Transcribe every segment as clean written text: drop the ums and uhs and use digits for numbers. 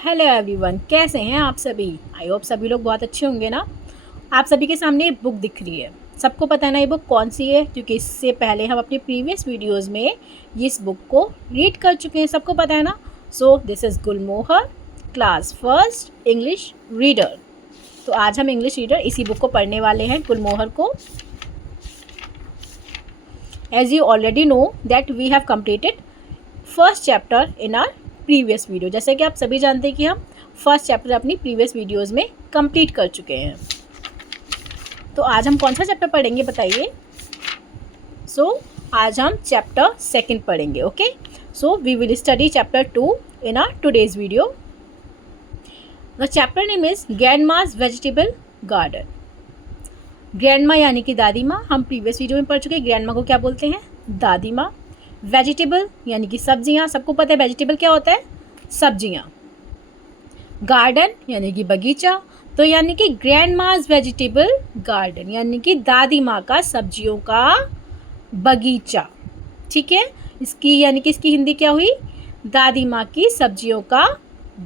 Hello everyone, कैसे हैं आप सभी। आई होप सभी लोग बहुत अच्छे होंगे ना। आप सभी के सामने ये बुक दिख रही है। सबको पता है ना ये बुक कौन सी है, क्योंकि इससे पहले हम अपने प्रीवियस वीडियोस में इस बुक को रीड कर चुके हैं। सबको पता है ना। So this is Gulmohar, class first English reader. तो आज हम इंग्लिश रीडर इसी बुक को पढ़ने वाले हैं, गुलमोहर को। As you already know that we have completed first chapter in our previous video. जैसे कि आप सभी जानते हैं कि हम फर्स्ट चैप्टर अपनी प्रीवियस वीडियोस में कंप्लीट कर चुके हैं। तो आज हम कौन सा चैप्टर पढ़ेंगे बताइए। आज हम चैप्टर सेकंड पढ़ेंगे। Okay, so we will study chapter 2 in our today's video. The chapter name is grandma's vegetable garden. Grandma यानी कि दादी माँ, हम प्रीवियस वीडियो में पढ़ चुके हैं। ग्रैंडमा को क्या बोलते हैं? दादी माँ। वेजिटेबल यानी कि सब्जियाँ, सबको पता है वेजिटेबल क्या होता है? सब्जियाँ। गार्डन यानी कि बगीचा। तो यानी कि ग्रैंडमाज वेजिटेबल गार्डन यानी कि दादी माँ का सब्जियों का बगीचा। ठीक है, इसकी यानी कि इसकी हिंदी क्या हुई? दादी माँ की सब्जियों का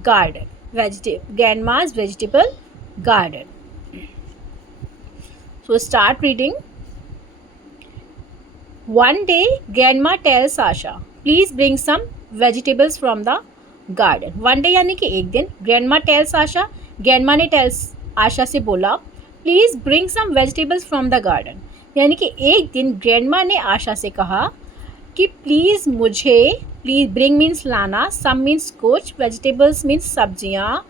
garden, grandma's vegetable garden. So start reading. One day, Grandma tells Asha, "Please bring some vegetables from the garden." One day यानी कि एक दिन, Grandma tells Asha, Grandma ने tells आशा से बोला, "Please bring some vegetables from the garden." यानी कि एक दिन Grandma ने आशा से कहा कि प्लीज़ मुझे, प्लीज़ bring means लाना, some means कुछ, vegetables means सब्जियाँ,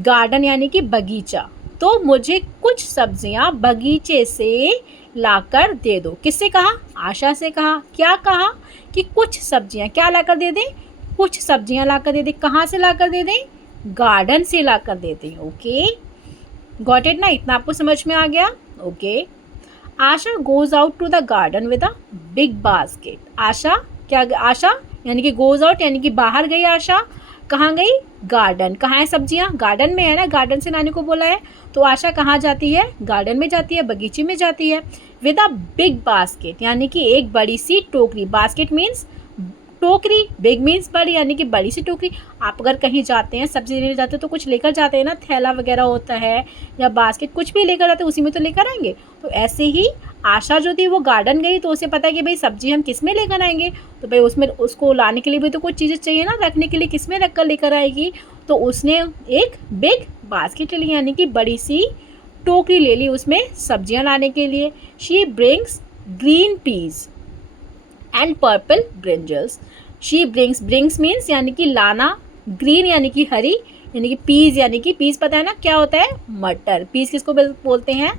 गार्डन यानी कि बगीचा, तो मुझे कुछ सब्जियां बगीचे से लाकर दे दो। किससे कहा? आशा से कहा। क्या कहा? कि कुछ सब्जियां क्या लाकर दे दें? कुछ सब्जियां लाकर दे दें। कहाँ से लाकर दे दें? गार्डन से लाकर दे दें। ओके, गॉट इट ना? इतना आपको समझ में आ गया? Okay. Asha goes out to the garden with a big basket. Asha क्या? आशा यानी कि गोज आउट यानी कि बाहर गई आशा। कहाँ गई? गार्डन। कहाँ है सब्जियाँ? गार्डन में है ना, गार्डन से लाने को बोला है। तो आशा कहाँ जाती है? गार्डन में जाती है, बगीचे में जाती है। विद अ बिग बास्केट यानी कि एक बड़ी सी टोकरी। बास्केट मीन्स टोकरी, बिग मीन्स बड़ी यानी कि बड़ी सी टोकरी। आप अगर कहीं जाते हैं, सब्जी लेने जाते हैं तो कुछ लेकर जाते हैं ना, थैला वगैरह होता है या बास्केट, कुछ भी लेकर आते हैं उसी में तो लेकर आएंगे। तो ऐसे ही आशा जो थी वो गार्डन गई, तो उसे पता है कि भाई सब्जी हम किस में लेकर आएंगे, तो भाई उसमें उसको लाने के लिए भी तो कुछ चीज़ें चाहिए ना, रखने के लिए किस में रख कर लेकर आएगी। तो उसने एक बिग बास्केट ली यानी कि बड़ी सी टोकरी ले ली उसमें सब्जियां लाने के लिए। She brings green peas and purple brinjals. She brings means यानी कि लाना, ग्रीन यानी कि हरी, यानी कि पीज यानी कि पीज पता है ना क्या होता है? मटर। पीज किसको बोलते हैं?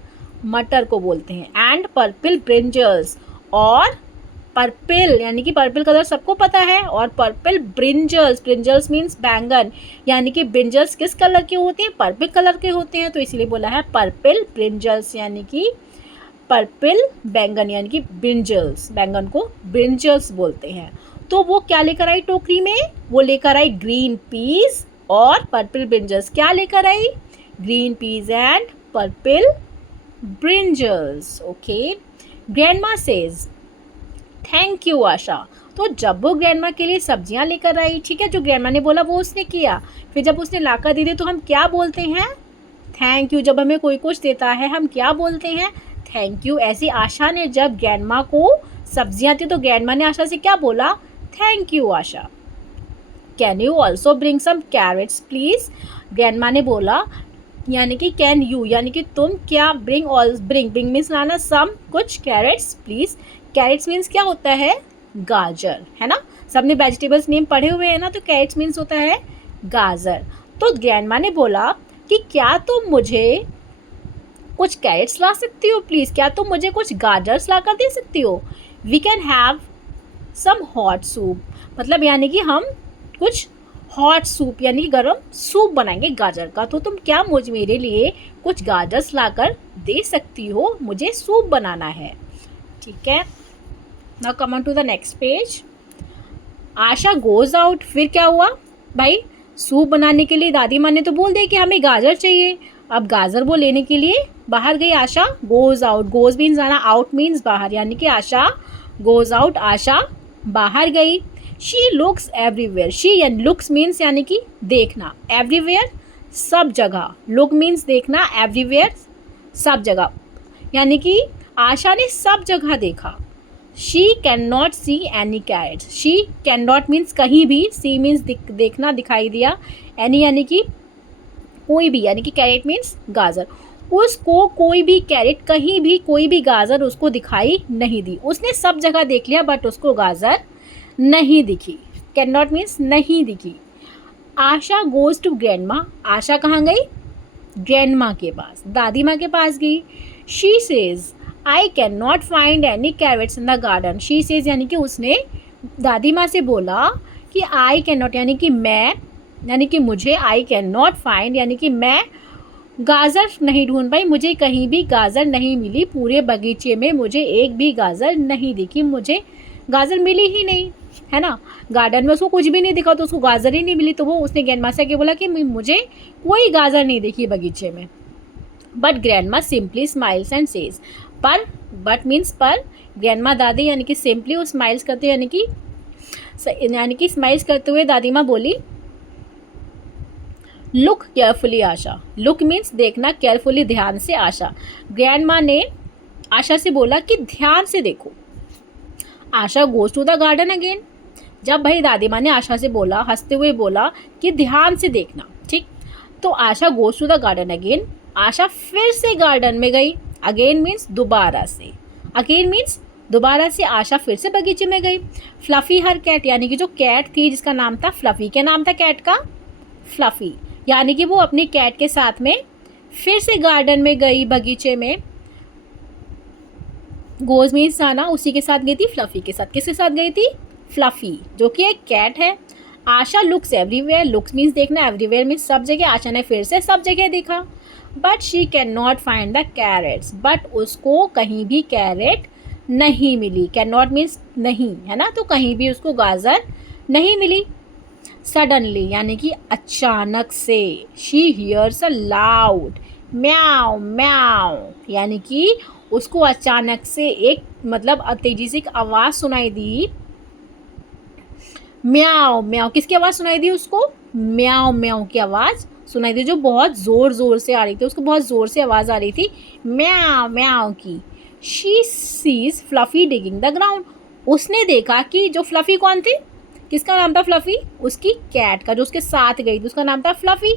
मटर को बोलते हैं। एंड पर्पल ब्रिंजल्स, और पर्पल यानी कि पर्पल कलर सबको पता है। और पर्पल ब्रिंजल्स, ब्रिंजल्स मीन्स बैंगन, यानी कि ब्रिंजल्स किस कलर के होते हैं? पर्पल कलर के होते हैं, तो इसलिए बोला है पर्पल ब्रिंजल्स यानी कि पर्पल बैंगन यानी कि ब्रिंजल्स, बैंगन को ब्रिंजल्स बोलते हैं। तो वो क्या लेकर आई टोकरी में? वो लेकर आई ग्रीन पीस और पर्पल ब्रिंजल्स। क्या लेकर आई? Green peas and purple brinjals. Okay. Grandma says thank you Asha. तो जब वो ग्रैंडमा के लिए सब्जियां लेकर आई, ठीक है, जो ग्रैंडमा ने बोला वो उसने किया। फिर जब उसने लाकर दे दी तो हम क्या बोलते हैं? Thank you. जब हमें कोई कुछ देता है हम क्या बोलते हैं? Thank you. ऐसी आशा ने जब ग्रैंडमा को सब्जियां थी तो ग्रैंडमा ने आशा से क्या बोला? Thank you Asha. Can you also bring some carrots please. Grandma ने बोला यानी कि कैन यू यानी कि तुम क्या, ब्रिंग मीन्स लाना, सम कुछ, कैरेट्स प्लीज। कैरेट्स मीन्स क्या होता है? गाजर, है ना। सबने वेजिटेबल्स नेम पढ़े हुए हैं ना, तो कैरेट्स मीन्स होता है गाजर। तो ग्रैंडमा ने बोला कि क्या तुम मुझे कुछ कैरेट्स ला सकती हो प्लीज़? क्या तुम मुझे कुछ गाजर्स ला कर दे सकती हो? We can have some hot soup, मतलब यानी कि हम कुछ हॉट सूप यानी कि गर्म सूप बनाएंगे गाजर का, तो तुम क्या मेरे लिए कुछ गाजर्स ला कर दे सकती हो? मुझे सूप बनाना है। ठीक है, now come on to the next page. Asha goes out. फिर क्या हुआ भाई? सूप बनाने के लिए दादी माँ ने तो बोल दिया कि हमें गाजर चाहिए। अब गाजर वो लेने के लिए बाहर गई आशा। गोज आउट, गोज मीन्स जाना, आउट मीन्स बाहर, यानी कि आशा गोज आउट, आशा बाहर गई। शी लुक्स एवरीवेयर, शी यानी लुक्स मीन्स यानी कि देखना, एवरीवेयर सब जगह, लुक मीन्स देखना, एवरीवेयर सब जगह, यानी कि आशा ने सब जगह देखा। She can not see any carrots, she can not means कहीं भी, सी मीन्स देखना, दिखाई दिया, एनी यानी कि कोई भी, यानी कि कैरेट मीन्स गाजर, उसको कोई भी कैरेट, कहीं भी कोई भी गाजर उसको दिखाई नहीं दी। उसने सब जगह देख लिया बट उसको गाजर नहीं दिखी। कैन नॉट मीन्स नहीं दिखी। आशा गोज टू ग्रैंडमा, आशा कहाँ गई? ग्रैंडमा के पास, दादी माँ के पास गई। She says I can not find any carrots in the garden, she says यानी कि उसने दादी माँ से बोला कि आई कैन नॉट यानी कि मैं, यानी कि मुझे, आई कैन नॉट फाइंड यानी कि मैं गाजर नहीं ढूंढ पाई, मुझे कहीं भी गाजर नहीं मिली, पूरे बगीचे में मुझे एक भी गाजर नहीं दिखी, मुझे गाजर मिली ही नहीं, है ना। गार्डन में उसको कुछ भी नहीं दिखा तो उसको गाजर ही नहीं मिली, तो वो उसने ग्रैंडमा से क्या बोला कि मुझे कोई गाजर नहीं दिखी बगीचे में। But grandma simply smiles and says, पर, बट मीन्स पर, ग्रैंडमा दादी यानी कि सिंपली वो स्माइल्स करते यानी कि स्माइल्स करते हुए दादी माँ बोली, लुक केयरफुली आशा, लुक मीन्स देखना, केयरफुली ध्यान से आशा। ग्रैंडमा ने आशा से बोला कि ध्यान से देखो। Asha goes to the garden again, जब भाई दादी माँ ने आशा से बोला, हंसते हुए बोला कि ध्यान से देखना, ठीक, तो Asha goes to the garden again, Asha फिर से गार्डन में गई। अगेन मीन्स दोबारा से, अगेन मीन्स दोबारा से आशा फिर से बगीचे में गई। फ्लफी हर कैट यानी कि जो कैट थी जिसका नाम था फ्लफी, क्या नाम था कैट का? फ्लफी, यानी कि वो अपनी कैट के साथ में फिर से गार्डन में गई, बगीचे में। गोज मीन्स आना, उसी के साथ गई थी, फ्लफी के साथ। किसके साथ गई थी? फ्लफी, जो कि एक कैट है। Asha looks everywhere, looks means देखना, एवरीवेयर मीन्स सब जगह। आशा ने फिर से सब जगह देखा। But she can not find the carrots, but उसको कहीं भी कैरेट नहीं मिली। कैन नॉट मीन्स नहीं, है ना, तो कहीं भी उसको गाजर नहीं मिली। सडनली यानी कि अचानक से, शी हियर्स अ लाउड म्याऊ म्याऊ, यानी कि उसको अचानक से एक मतलब तेजी से एक आवाज़ सुनाई दी, म्याऊ म्याऊ। किसकी आवाज़ सुनाई दी उसको? म्याऊ म्याऊ की आवाज़ सुनाई दी, जो बहुत ज़ोर ज़ोर से आ रही थी, उसको बहुत ज़ोर से आवाज़ आ रही थी म्याऊ म्याऊ की। She sees fluffy digging the ground, उसने देखा कि जो फ्लफी कौन थी, किसका नाम था फ्लफी? उसकी कैट का, जो उसके साथ गई थी उसका नाम था फ्लफी।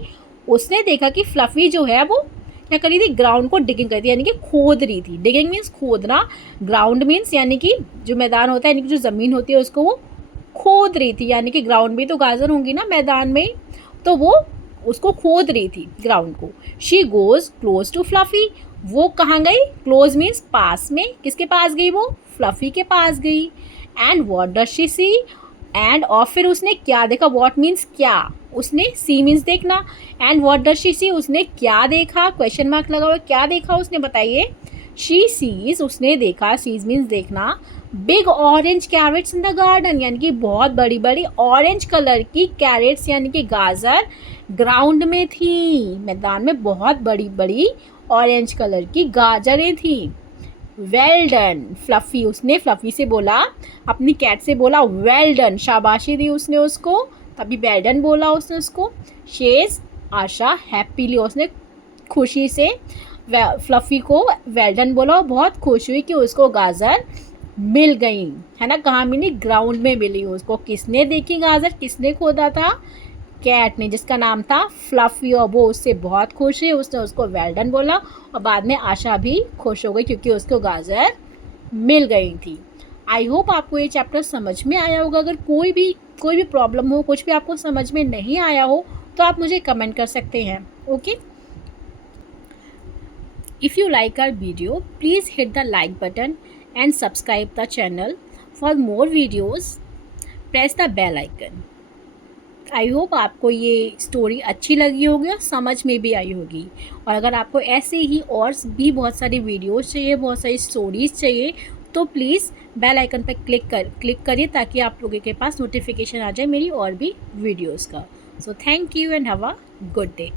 उसने देखा कि फ्लफी जो है वो क्या कर रही थी? ग्राउंड को डिगिंग कर रही थी, यानी कि खोद रही थी। डिगिंग मीन्स खोदना, ग्राउंड मीन्स यानी कि जो मैदान होता है, यानी कि जो ज़मीन होती है उसको वो खोद रही थी, यानी कि ग्राउंड में तो गाजर होंगी ना मैदान में, तो वो उसको खोद रही थी ग्राउंड को। She goes close to Fluffy, वो कहाँ गई? क्लोज मीन्स पास में, किसके पास गई वो? फ्लफी के पास गई। And what does she see, and और फिर उसने क्या देखा? वॉट मीन्स क्या, उसने सी मीन्स देखना, and what does she see, उसने क्या देखा? क्वेश्चन मार्क लगा हुआ, क्या देखा उसने, बताइए। शी सीज, उसने देखा, सीज मीन्स देखना, big orange carrots in the garden, यानी कि बहुत बड़ी बड़ी ऑरेंज कलर की कैरेट्स यानी कि गाजर ग्राउंड में थी, मैदान में बहुत बड़ी बड़ी ऑरेंज कलर की गाजरें थी। वेल डन फ्लफी, उसने फ्लफी से बोला, अपनी कैट से बोला वेल डन, शाबाशी दी उसने उसको, तभी वेल डन बोला उसने उसको। शेज आशा हैप्पीली, उसने खुशी से फ्लफी को वेल डन बोला और बहुत खुश हुई कि उसको गाजर मिल गई, है ना। कहाँ मिली? ग्राउंड में मिली उसको। किसने देखी गाजर? किसने खोदा था? कैट ने, जिसका नाम था फ्लफी, और वो उससे बहुत खुश है, उसने उसको वेल डन बोला और बाद में आशा भी खुश हो गई क्योंकि उसको गाजर मिल गई थी। आई होप आपको ये चैप्टर समझ में आया होगा। अगर कोई भी प्रॉब्लम हो, कुछ भी आपको समझ में नहीं आया हो तो आप मुझे कमेंट कर सकते हैं, okay. If you like our video please hit the like button and subscribe the channel for more videos. Press the bell icon. I hope आपको ये स्टोरी अच्छी लगी होगी और समझ में भी आई होगी। और अगर आपको ऐसे ही और भी बहुत सारी वीडियोस चाहिए, बहुत सारी स्टोरीज़ चाहिए, तो प्लीज़ बेल आइकन पर क्लिक करिए ताकि आप लोगों के पास नोटिफिकेशन आ जाए मेरी और भी वीडियोस का। So thank you and have a good day.